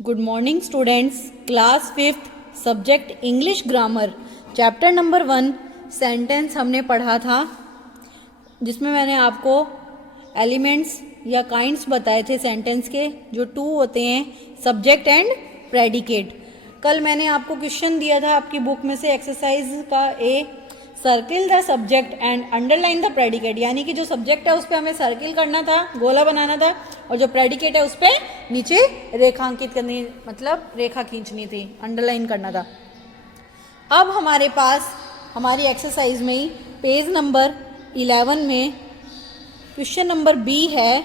Good morning students. Class 5th subject English grammar chapter number 1 sentence हमने पढ़ा था, जिसमें मैंने आपको एलिमेंट्स या काइंड्स बताए थे सेंटेंस के, जो 2 होते हैं, सब्जेक्ट एंड प्रेडिकेट। कल मैंने आपको क्वेश्चन दिया था आपकी बुक में से एक्सरसाइज का A, circle the subject and underline the predicate, यानी कि जो सब्जेक्ट है उस पर हमें सर्किल करना था, गोला बनाना था, और जो प्रेडिकेट है उस पर नीचे रेखांकित करनी, मतलब रेखा खींचनी थी, अंडरलाइन करना था। अब हमारे पास हमारी एक्सरसाइज में ही पेज नंबर 11 में क्वेश्चन नंबर बी है।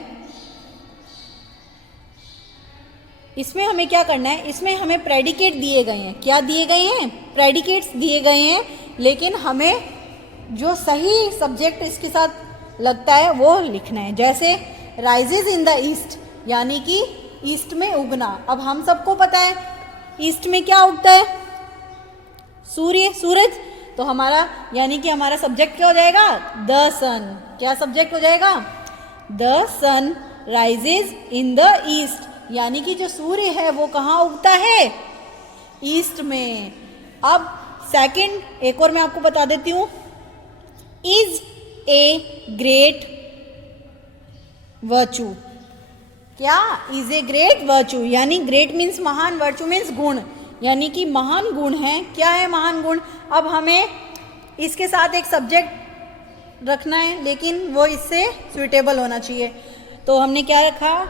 इसमें हमें क्या करना है, इसमें हमें प्रेडिकेट दिए गए हैं। क्या दिए गए हैं? प्रेडिकेट्स दिए गए हैं, लेकिन हमें जो सही सब्जेक्ट इसके साथ लगता है वो लिखना है। जैसे राइजेज इन द ईस्ट, यानी कि ईस्ट में उगना। अब हम सबको पता है ईस्ट में क्या उगता है? सूर्य, सूरज। तो हमारा यानी कि हमारा सब्जेक्ट क्या हो जाएगा? The sun. क्या सब्जेक्ट हो जाएगा? The sun rises in the east, यानी कि जो सूर्य है वो कहाँ उगता है? ईस्ट में। अब सेकंड, एक और मैं आपको बता देती हूं, इज ए ग्रेट वर्चू। क्या? इज ए ग्रेट वर्चू, यानी ग्रेट मीन्स महान, वर्चू मीन्स गुण, यानी कि महान गुण है। क्या है महान गुण? अब हमें इसके साथ एक सब्जेक्ट रखना है, लेकिन वो इससे सुइटेबल होना चाहिए। तो हमने क्या रखा?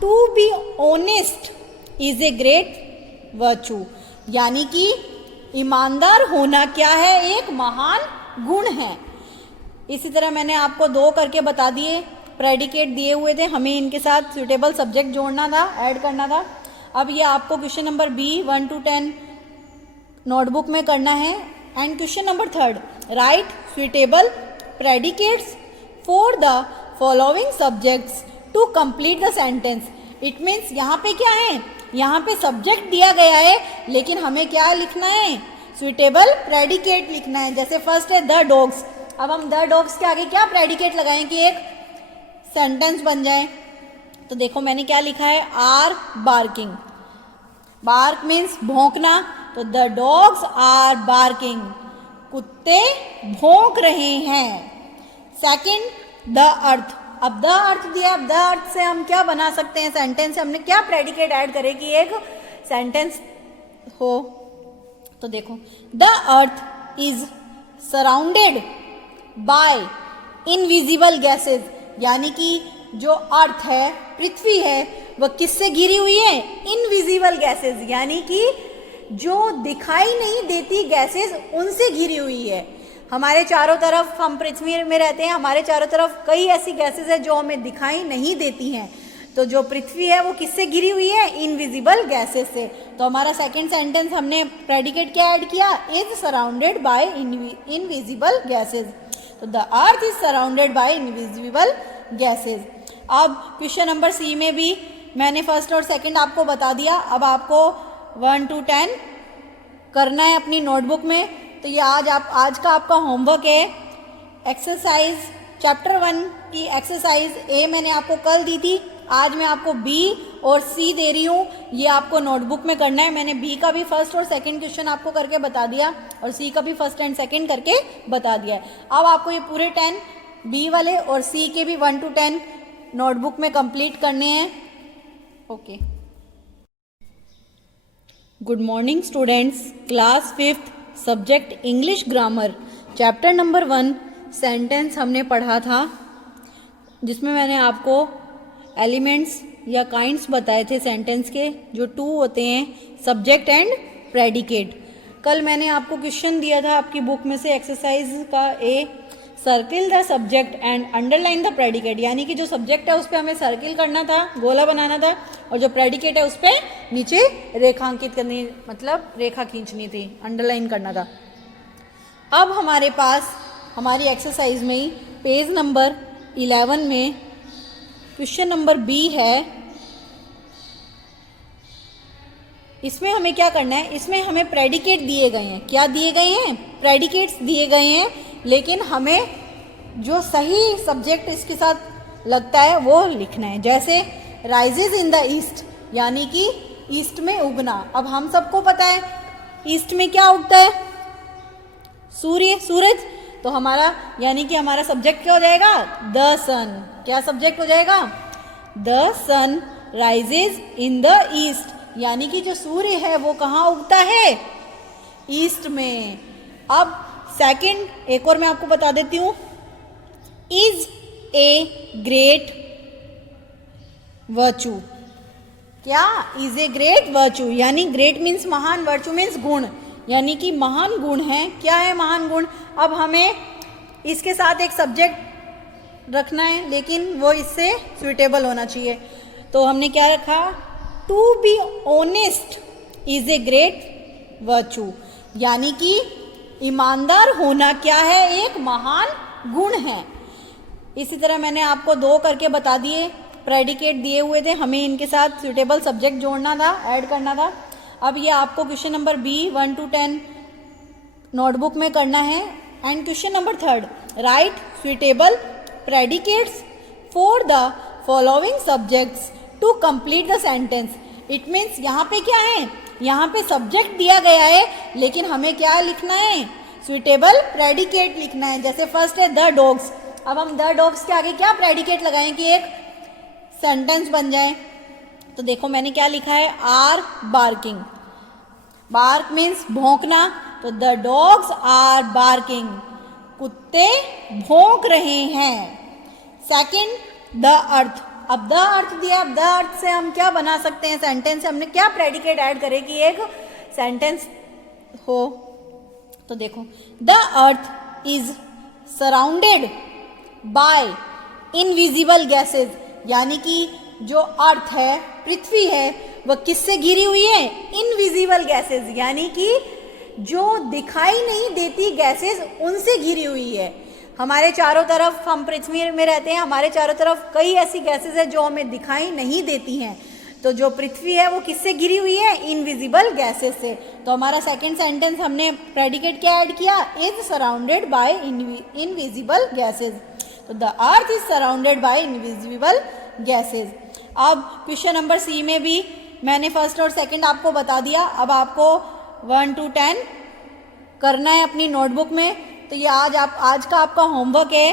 To be honest is a great virtue, यानी कि ईमानदार होना क्या है? एक महान गुण है। इसी तरह मैंने आपको 2 करके बता दिए, प्रेडिकेट दिए हुए थे, हमें इनके साथ सुइटेबल सब्जेक्ट जोड़ना था, ऐड करना था। अब ये आपको question number B 1 to 10 notebook में करना है। And question number 3, write suitable predicates for the following subjects to complete the sentence. It means यहाँ पे क्या है? यहाँ पे सब्जेक्ट दिया गया है, लेकिन हमें क्या लिखना है? सुइटेबल प्रेडिकेट लिखना है। जैसे फर्स्ट है द डॉग्स। अब हम द डॉग्स के आगे क्या प्रेडिकेट लगाएं कि एक सेंटेंस बन जाए? तो देखो मैंने क्या लिखा है? Are barking. बार्क मीन्स भौंकना, तो द डॉग्स आर बार्किंग, कुत्ते भौंक रहे हैं। Second the earth. अब द अर्थ दिया, अब द अर्थ से हम क्या बना सकते हैं सेंटेंस से? हमने क्या प्रेडिकेट ऐड करे कि एक सेंटेंस हो? तो देखो, the earth is surrounded by invisible gases, यानी कि जो अर्थ है, पृथ्वी है, वह किससे घिरी हुई है? इनविजिबल गैसेस, यानी कि जो दिखाई नहीं देती गैसेस, उनसे घिरी हुई है। हमारे चारों तरफ, हम पृथ्वी में रहते हैं, हमारे चारों तरफ कई ऐसी गैसेस है जो हमें दिखाई नहीं देती हैं। तो जो पृथ्वी है वो किससे घिरी हुई है? इनविजिबल गैसेस से। तो हमारा सेकंड सेंटेंस हमने प्रेडिकेट क्या ऐड किया? Is surrounded by invisible gases. तो the earth is surrounded by invisible gases. अब क्वेश्चन नंबर सी में भी मैंने फर्स्ट और सेकंड आपको बता दिया। अब आपको 1 to 10 करना है अपनी नोटबुक में। तो ये आज का आपका होमवर्क है। एक्सरसाइज चैप्टर 1 की एक्सरसाइज ए मैंने आपको कल दी थी, आज मैं आपको बी और सी दे रही हूँ। ये आपको नोटबुक में करना है। मैंने बी का भी फर्स्ट और सेकंड क्वेश्चन आपको करके बता दिया, और सी का भी फर्स्ट एंड सेकंड करके बता दिया है। अब आपको ये पूरे 10 बी वाले और सी के भी 1 to 10 नोटबुक में कंप्लीट करने हैं। Okay, good morning students. Class 5th subject English grammar chapter number 1 sentence हमने पढ़ा था, जिसमें मैंने आपको एलिमेंट्स या काइंड्स बताए थे सेंटेंस के, जो 2 होते हैं, सब्जेक्ट एंड प्रेडिकेट। कल मैंने आपको क्वेश्चन दिया था आपकी बुक में से एक्सरसाइज का A, circle the subject and underline the predicate, यानी कि जो सब्जेक्ट है उस पर हमें सर्किल करना था, गोला बनाना था, और जो प्रेडिकेट है उस पर नीचे रेखांकित करनी, मतलब रेखा खींचनी थी, अंडरलाइन करना था। अब हमारे पास हमारी एक्सरसाइज में ही पेज नंबर 11 में क्वेश्चन नंबर बी है। इसमें हमें क्या करना है, इसमें हमें प्रेडिकेट दिए गए हैं। क्या दिए गए हैं? प्रेडिकेट्स दिए गए हैं, लेकिन हमें जो सही सब्जेक्ट इसके साथ लगता है वो लिखना है। जैसे राइजेज इन द ईस्ट, यानी कि ईस्ट में उगना। अब हम सबको पता है ईस्ट में क्या उगता है, सूरज। तो हमारा यानी कि हमारा सब्जेक्ट क्या हो जाएगा, द सन। क्या सब्जेक्ट हो जाएगा, the sun rises in the east, यानी कि जो सूर्य है वो कहाँ उगता है, ईस्ट में। अब सेकंड एक और मैं आपको बता देती हूँ, इज ए ग्रेट वर्चू। क्या, इज ए ग्रेट वर्चू, यानी ग्रेट मीन्स महान, वर्चू मीन्स गुण, यानी कि महान गुण है। क्या है महान गुण। अब हमें इसके साथ एक सब्जेक्ट रखना है, लेकिन वो इससे सुइटेबल होना चाहिए। तो हमने क्या रखा, to be honest is a great virtue, यानी कि ईमानदार होना क्या है, एक महान गुण है। इसी तरह मैंने आपको 2 करके बता दिए, प्रेडिकेट दिए हुए थे, हमें इनके साथ सुइटेबल सब्जेक्ट जोड़ना था, ऐड करना था। अब ये आपको question number B 1 to 10 notebook में करना है। And question number 3, write suitable predicates for the following subjects to complete the sentence. It means यहाँ पे क्या है, यहाँ पे सब्जेक्ट दिया गया है, लेकिन हमें क्या लिखना है, सुइटेबल प्रेडिकेट लिखना है। जैसे फर्स्ट है द डॉग्स, अब हम द डॉग्स के आगे क्या प्रेडिकेट लगाएं कि एक सेंटेंस बन जाए। तो देखो मैंने क्या लिखा है, आर बार्किंग। बार्क मीन्स भौंकना, तो द डॉग्स आर बार्किंग, कुत्ते भौंक रहे हैं। सेकंड द अर्थ, अब द अर्थ दिया, अब द अर्थ से हम क्या बना सकते हैं, सेंटेंस से हमने क्या प्रेडिकेट ऐड करे कि एक सेंटेंस हो। तो देखो the earth is surrounded by invisible gases, यानी कि जो अर्थ है, पृथ्वी है, वह किससे घिरी हुई है, इनविजिबल गैसेज, यानी कि जो दिखाई नहीं देती गैसेज उनसे घिरी हुई है। हमारे चारों तरफ, हम पृथ्वी में रहते हैं, हमारे चारों तरफ कई ऐसी गैसेज है जो हमें दिखाई नहीं देती हैं। तो जो पृथ्वी है वो किससे घिरी हुई है, इनविजिबल गैसेज से। तो हमारा सेकंड सेंटेंस हमने प्रेडिकेट क्या ऐड किया, is surrounded by invisible gases. तो the earth is surrounded by invisible gases. अब क्वेश्चन नंबर सी में भी मैंने फर्स्ट और सेकंड आपको बता दिया। अब आपको 1 to 10 करना है अपनी नोटबुक में। तो ये आज का आपका होमवर्क है।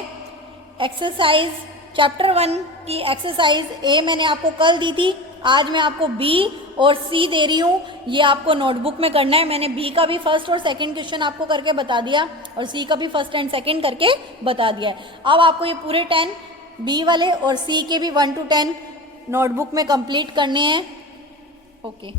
एक्सरसाइज चैप्टर 1 की एक्सरसाइज ए मैंने आपको कल दी थी, आज मैं आपको बी और सी दे रही हूँ, ये आपको नोटबुक में करना है। मैंने बी का भी फर्स्ट और सेकंड क्वेश्चन आपको करके बता दिया और सी का भी फर्स्ट एंड सेकंड करके बता दिया है। अब आपको ये पूरे 10 बी वाले और सी के भी 1 to 10 नोटबुक में कंप्लीट करने हैं। ओके।